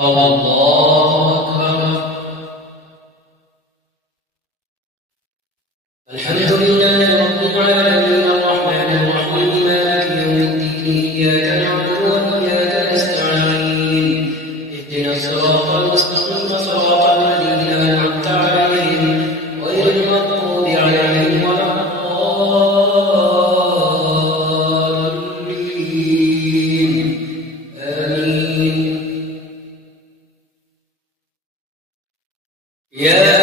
الله أكبر. الحمد لله رب العالمين الرحمن الرحيم مالك يوم الدين إياك نعبد وإياك نستعين اهدنا الصراط المستقيم صراط الذين أنعمت عليهم غير المغضوب عليهم ولا الضالين آمين. يا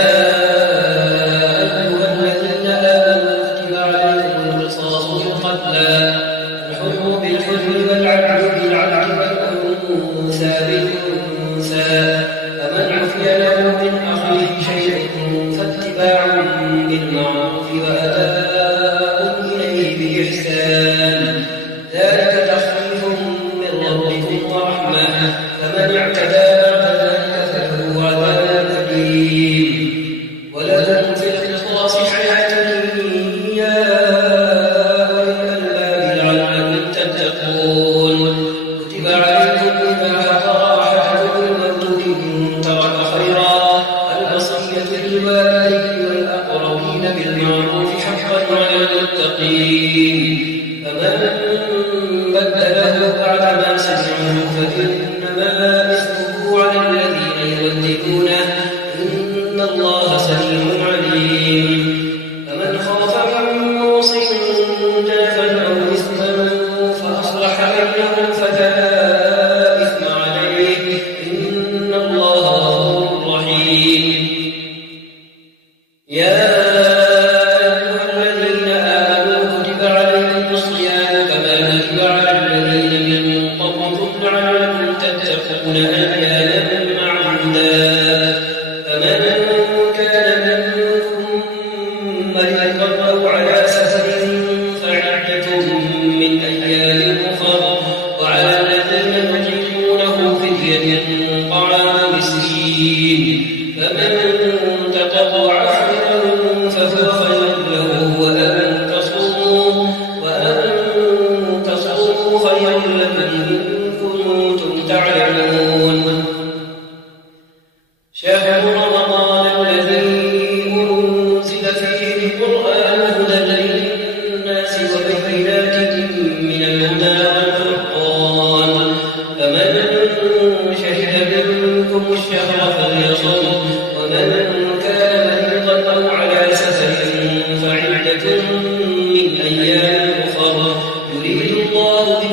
بالباطل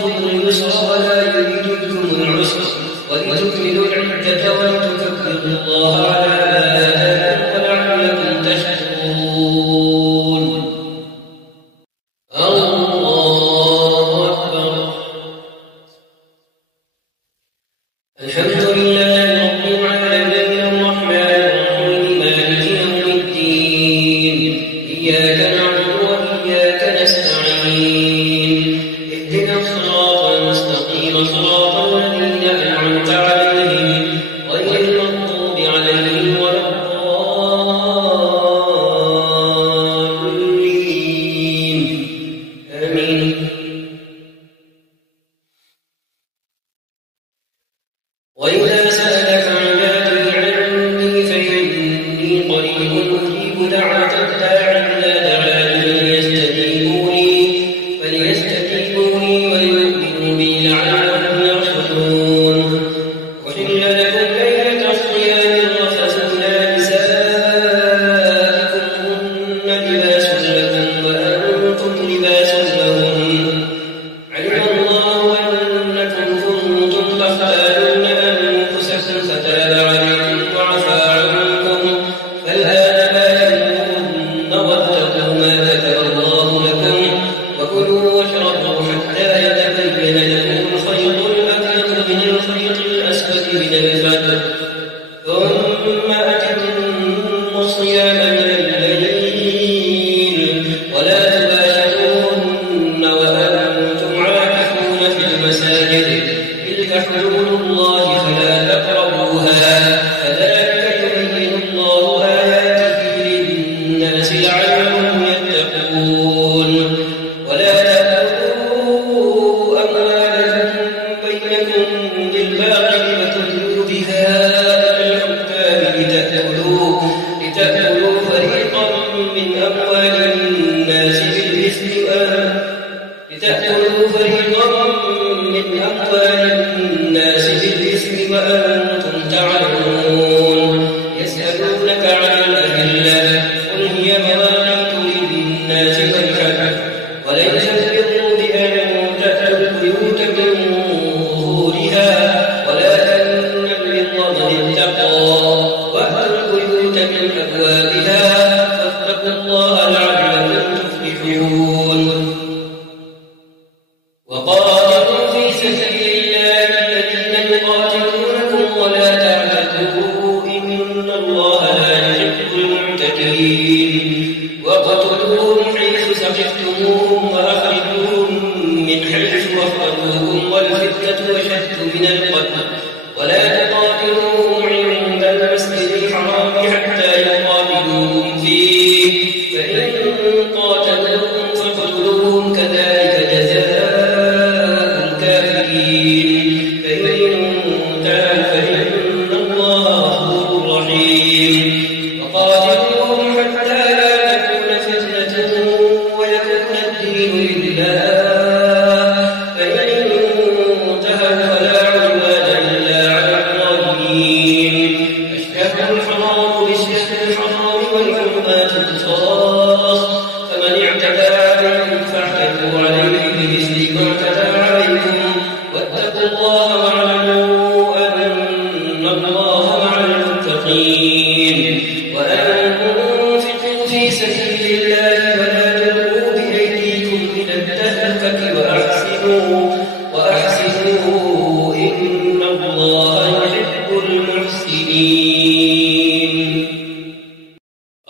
وتدلوا بها وأنتم تعلمون يسألونك عن الأهلة قل هي مواقيت للناس والحج وليس البر بأن تأتوا البيوت من ظهورها ولكن البر من اتقى وأتوا البيوت من أبوابها فاتقوا الله لعلكم تفلحون وقاتلوا في سبيل الله الذين يقاتلونكم ولا تعتدوا إن الله لا يحب المعتدين وقتلوهم حيث ثقفتموهم وأخرجوهم من حيث أخرجوكم والفتنة أشد من القتل ولا تقاتلوهم عند المسجد الحرام حتى يقاتلوكم فيه فإن قاتلوكم فاقتلوهم كذلك جزاء الكافرين فإن انتهوا فإن الله غفور رحيم وقاتلوهم حتى لا تكون فتنة ويكون الدين لله فإن انتهوا فلا عدوان إلا على الظالمين الشهر الحرام بالشهر الحرام والحرمات قصاص فمن اعتدى عليكم فاعتدوا عليه بمثل ما اعتدى عليكم واتقوا الله واعلموا أن الله مع المتقين وأنفقوا في سبيل الله ولا تلقوا بأيديكم إلى التهلكة وأحسنوا إن الله يحب المحسنين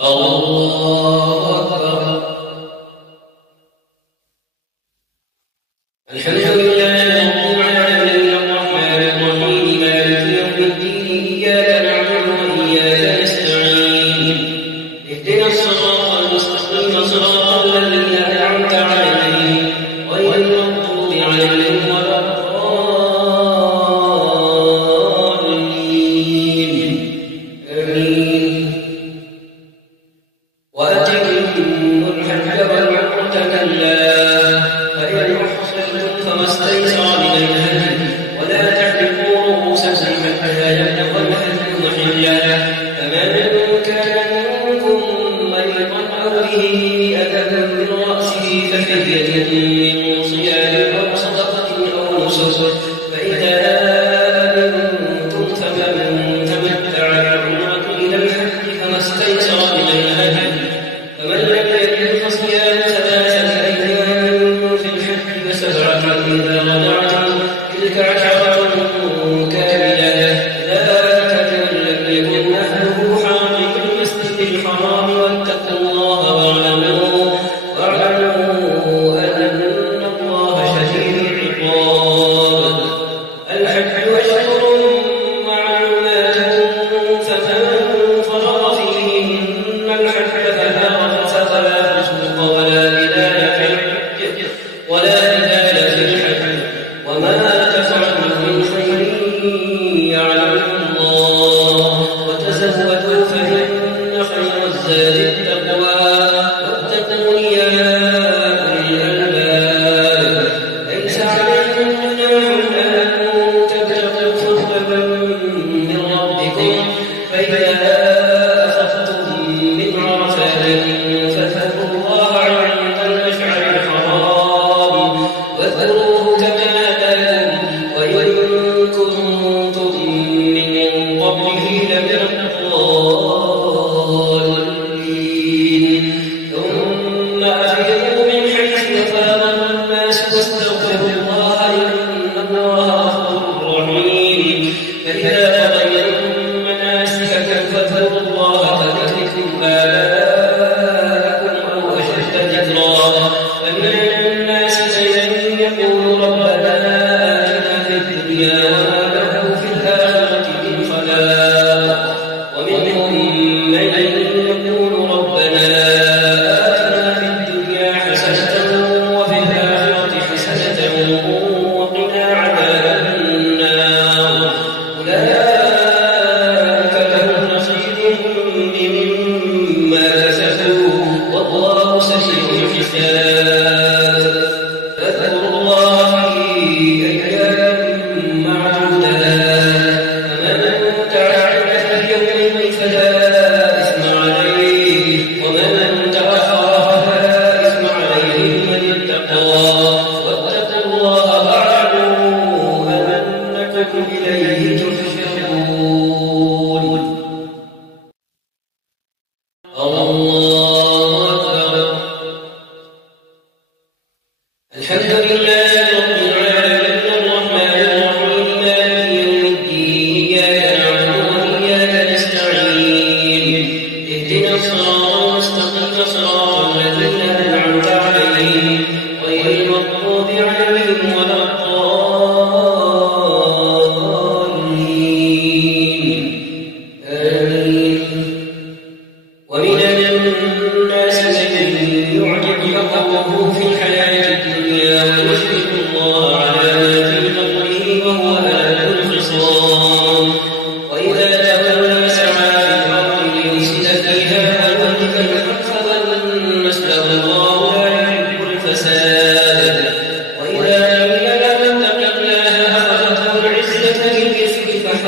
الله أكبر الحمد لله رب العالمين الرحمن الرحيم مالك يوم الدين إياك نعبد وإياك نستعين اهدنا الصراط المستقيم صراط الذين أنعمت عليهم غير المغضوب عليهم ولا الضالين آمين وأتموا الحج والعمرة لله فإن أحصرتم فما استيسر من الهدي ولا تحلقوا رؤوسكم حتى يبلغ الهدي محله فمن كان منكم مريضا أو به أذى من رأسه ففدية من صيام أو صدقة أو نسك فإذا أمنتم فمن تمتع بالعمرة إلى الحج فما استيسر من الهدي فمن لم يجد فصيام 3 أيام في الحج وسبعة إذا رجعتم تلك 10 كاملة ذلك لمن لم يكن أهله حاضر المسجد الحرام واتقوا الله واعلموا أن الله شديد العقاب الحج أشهر معلومات فمن فرض فيهن الحج فلا رفث ولا فسوق ولا جدال في الحج وما تفعلوا من خير يعلمه الله وتزودوا فإن خير الزاد التقوى واتقون يا أولي الألباب ليس عليكم جناح أن تبتغوا فضلا من ربكم فإذا أفضتم من عرفات فاذكروا الله عند المشعر الحرام واذكروه كما هداكم وإن كنتم من قبله لمن الضالين ثم أفيضوا من حيث أفاض الناس واستغفروا الله إن الله غفور رحيم فإذا قضيتم مناسككم فاذكروا الله كذكركم آباءكم أو أشد ذكرا فمن الناس من يقول ربنا آتنا في الدنيا وما له في الآخرة من خلاق ومنهم من يقول ربنا آتنا في الدنيا حسنة وفي الآخرة حسنة وقنا عذاب النار أولئك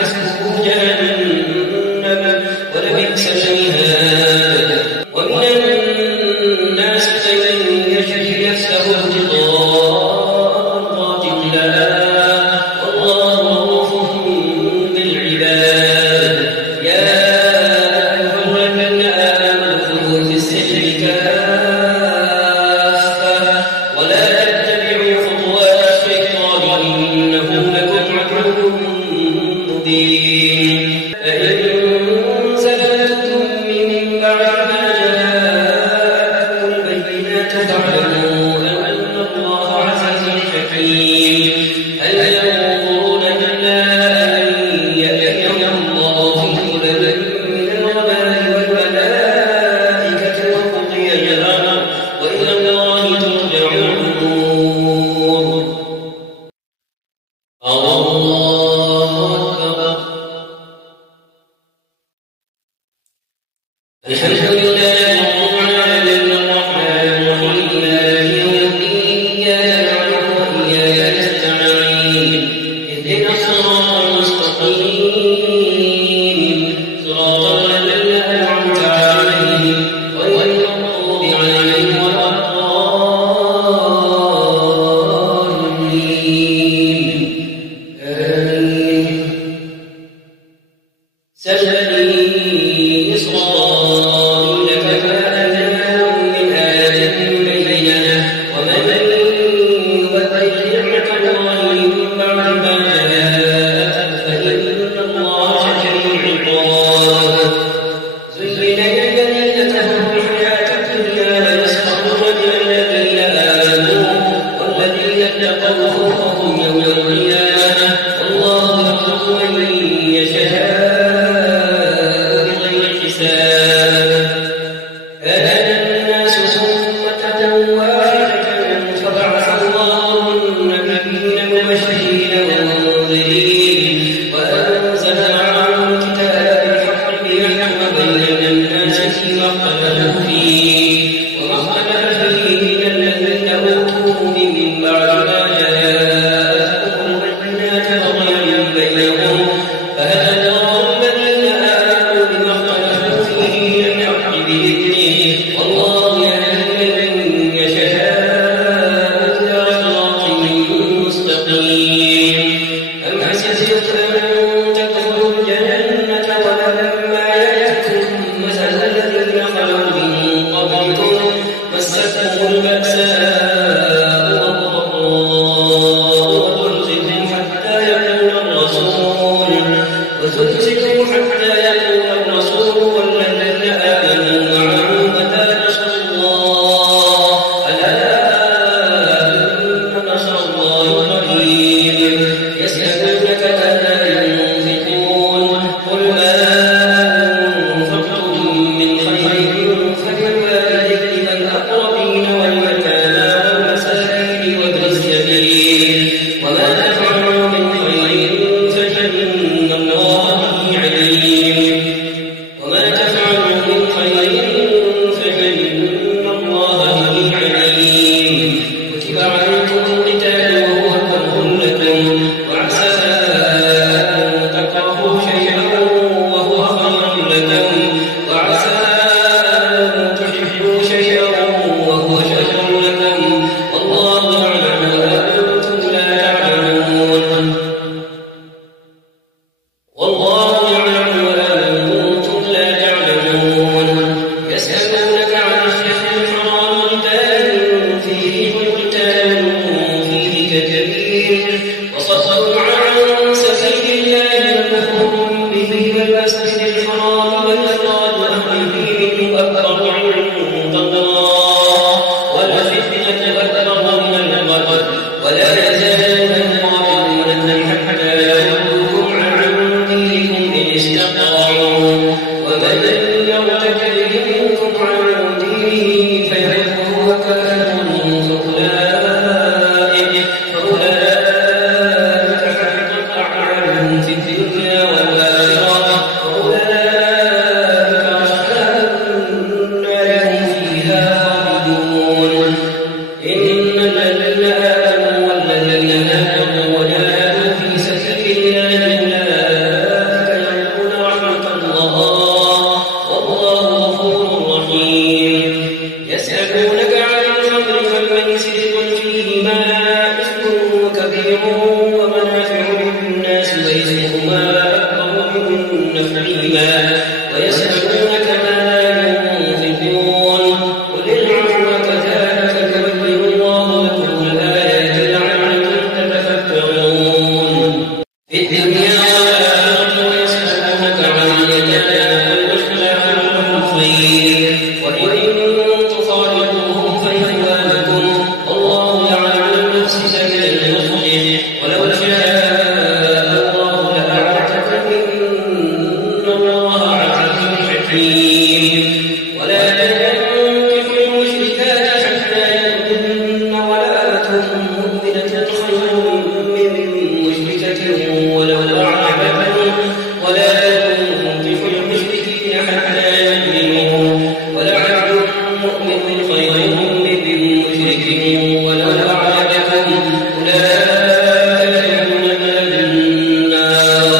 فحسبه جهنم ولبئس المهاد. ومن الناس من يشري نفسه ابتغاء مرضات الله والله رؤوف بالعباد. يا أيها الذين آمنوا ادخلوا في السلم كافة ولا تتبعوا خطوات الشيطان إنه لكم عدو مبين. فإن زللتم من بعد ما جاءكم البينات فاعلموا أن الله عزيز حكيم. هل ينظرون إلا أن يأتيهم الله في ظلل من الغمام والملائكة وقضي الأمر وإلى الله ترجع الأمور. الله أكبر. الحمد لله رب العالمين الرحمن الرحيم مالك يوم الدين إياك نعبد وإياك نستعين اهدنا الصراط المستقيم صراط الذين أنعمت عليهم غير المغضوب عليهم ولا الضالين. آمين. سل بني إسرائيل كما آتيناهم من آية بينة ومن يبدل نعمة الله من بعد ما جاءته فإن الله شديد العقاب. زين للذين كفروا الحياة الدنيا ويسخرون من الذين آمنوا والذين اتقوا فوقهم يوم القيامة والله يرزق من يشاء بغير حساب. كان الناس أمة واحدة فبعث الله النبيين مبشرين ومنذرين وأنزل معهم الكتاب بالحق ليحكم بين الناس فيما اختلفوا فيه وما اختلف فيه من الذين أوتوه من بعد ما جاءتهم البينات بغيا بينهم فهدى الله الذين آمنوا بما اختلفوا فيه من الحق بإذنه والله يهدي من يشاء إلى صراط مستقيم. أم حسبتم أن تدخلوا الجنة ولما يأتكم مثل الذين خلوا من قبلكم مستهم البأساء والضراء وزلزلوا حتى يقول الرسول والذين آمنوا معه متى نصر الله ألا إن نصر الله قريب. يسألونك ماذا ينفقون قل ما أنفقتم من خير فللوالدين والأقربين واليتامى والمساكين وابن السبيل وما تفعلوا من خير فإن الله به عليم. وما تفعلوا من خير فإن الله به عليم. كتب عليكم القتال وهو كره لكم وعسى أن تكرهوا شيئا وهو خير لكم وعسى أن تحبوا شيئا وهو شر لكم والله يعلم وأنتم لا تعلمون. والله يعلم وأنتم لا تعلمون. يسألونك عن الشهر الحرام قتال فيه وقتال فيه كبير وصد عن سبيل الله وكفر به والمسجد الحرام والإخراج أهله منه أكبر عند الله والفتنة أكبر من القتل ولا يزالون يقاتلونكم حتى يردوكم عن دينكم إن استطاعوا ومن يرتد منكم عن دينه فيكفر وكافر فأولئك حبطت أعمالهم في الدنيا والآخرة وأولئك أصحاب النار هم فيها خالدون. إن الذين آمنوا والذين هاجروا وجاهدوا في سبيل الله تفهيما ويسألونك ماذا ينفقون قل العفو كذلك يبين الله لكم الآيات لعلكم تتفكرون في الدنيا والآخرة ويسألونك عن اليتامى قل إصلاح لهم خير وإن تخالطوهم فإخوانكم والله يعلم المفسد من المصلح ولو شاء ولا تنكحوا المشركات حتى يؤمنن ولا مؤمنة خير من مشركة ولو أعجبتكم ولا تنكحوا المشركين حتى يؤمنوا ولعبد مؤمن خير من مشرك ولو أعجبكم أولئك يدعون إلى النار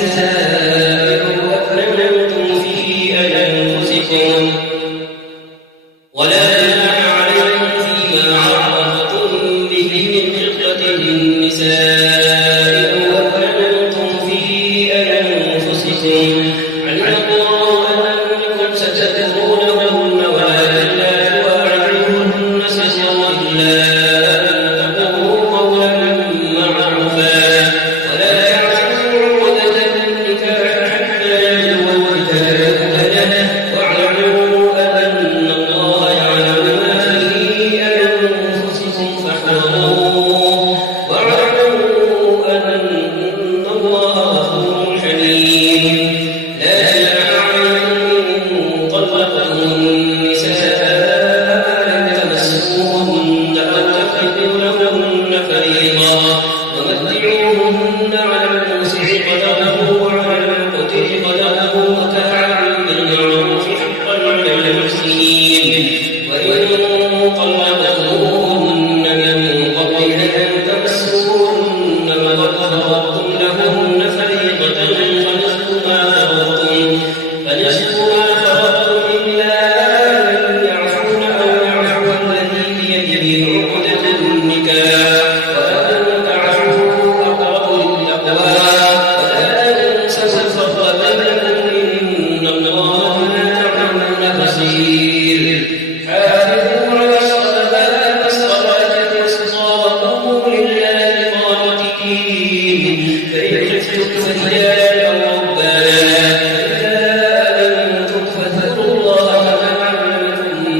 نسائكم أكننتم في أنفسكم ولا جناح عليكم فيما عرضتم به من خطبة النساء أو أكننتم في أنفسكم علم الله أنكم ستذكرونهن ولكن لا تواعدوهن سرا إلا أن تقولوا قولا معروفا ولا تعزموا عقدة النكاح حتى يبلغ الكتاب أجله واعلموا أن الله يعلم ما في أنفسكم فاحذروه واعلموا أن الله غفور حليم لا جناح عليكم إن طلقتم النساء أن تمسوهن أو تفرضوا لهن فريضة ومتعوهن على الموسع قدره وعلى المقتر قدره متاعا بالمعروف حقا على المحسنين وإن طلقتموهن من قبل أن تمسوهن وقد فرضتم لهن فريضة فنصف ما فرضتم إلا أن يعفون أو يعفو الذي بيده عقدة النكاح وأن تعفوا أقرب للتقوى ولا تنسوا الفضل بينكم إن الله بما تعملون بصير حافظوا على الصلوات والصلاة وقوموا لله قانتين فإن خفتم فرجالا أو ركبانا فإذا أمنتم فاذكروا الله كما علمكم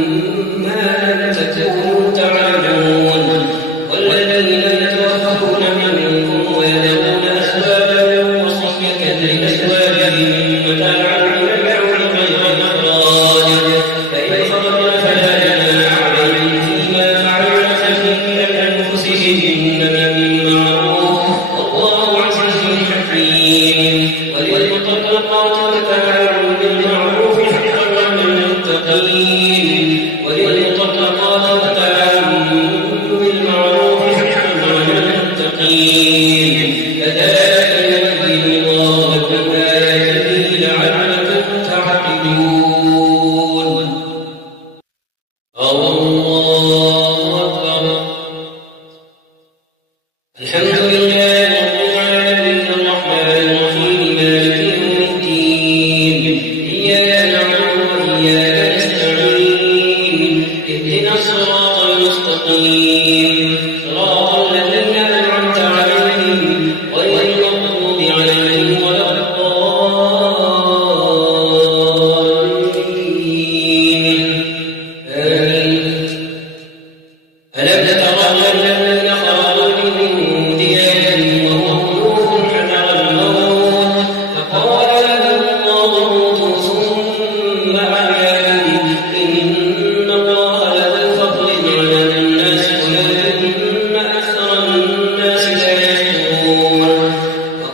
ما لم تكونوا تعلمون والذين يتوفون منكم ويذرون أزواجا وصية لأزواجهم متاعا إلى الحول غير إخراج فإن خرجن فلا جناح عليهم فيما فعلن في أنفسهن من معروف والله عزيز حكيم وللمطلقات متاع بالمعروف حقا على المتقين وللمطلقات متاع بالمعروف حقا على المتقين كذلك يبين الله لكم آياته لعلكم تعقلون الله أكبر الحمد لله رب العالمين الرحمن الرحيم مالك يوم الدين إياك نعبد وإياك نستعين اهدنا الصراط المستقيم صراط الذين أنعمت عليهم غير المغضوب عليهم ولا الضالين آمين ألم تر إلى الذين خرجوا من ديارهم وهم ألوف حذر الموت فقال لهم الله موتوا ثم أحياهم إن الله لذو فضل على الناس ولكن أكثر الناس لا يشكرون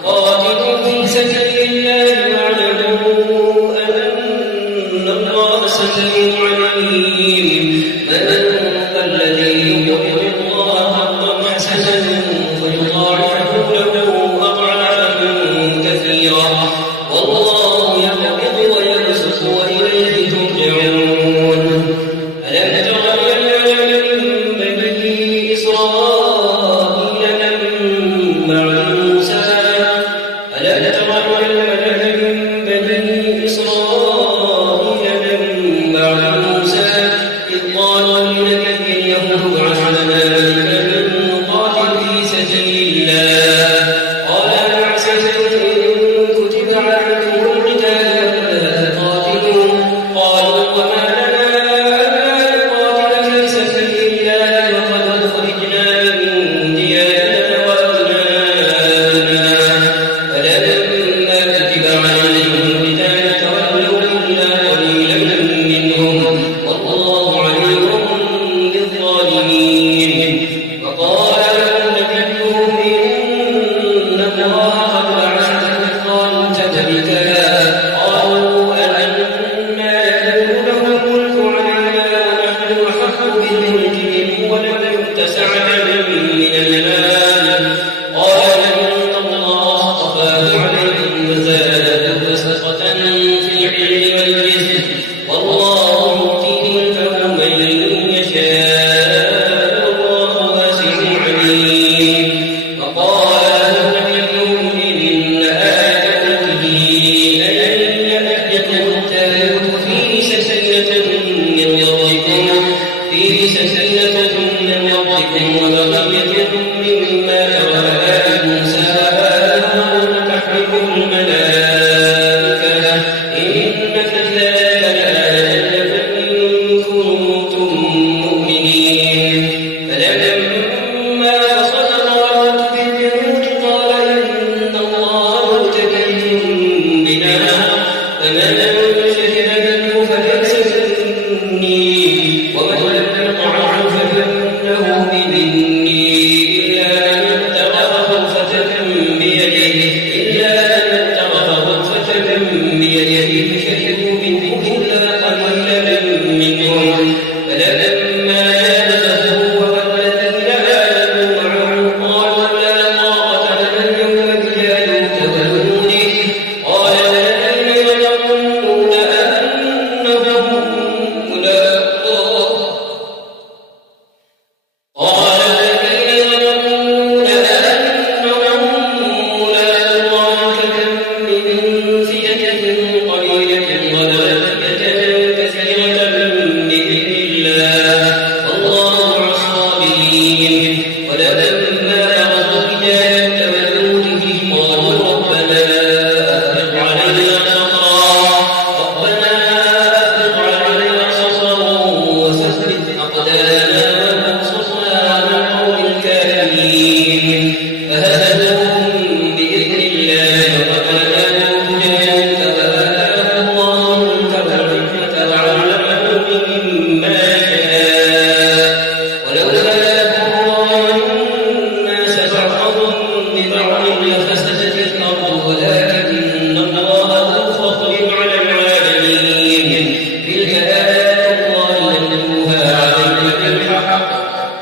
وقاتلوا في سبيل الله واعلموا أن الله سميع عليم من ذا الذي يقرض الله قرضا حسنا فيضاعفه له أضعافا كثيرة والله يقبض ويبسط وإليه ترجعون ألم تر إلى الملأ من بني إسرائيل من بعد موسى ألم تر إلى الملأ من بني إسرائيل من بعد موسى إذ قالوا لنبي له ابعث لنا ملكا نقاتل في سبيل الله قال هل عسيتم إن كتب عليكم القتال ألا تقاتلوا قالوا وما لنا ألا نقاتل في سبيل الله وقد أخرجنا من ديارنا وأبنائنا فلما كتب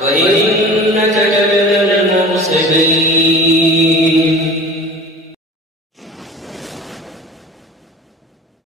وإنك لمن المرسلين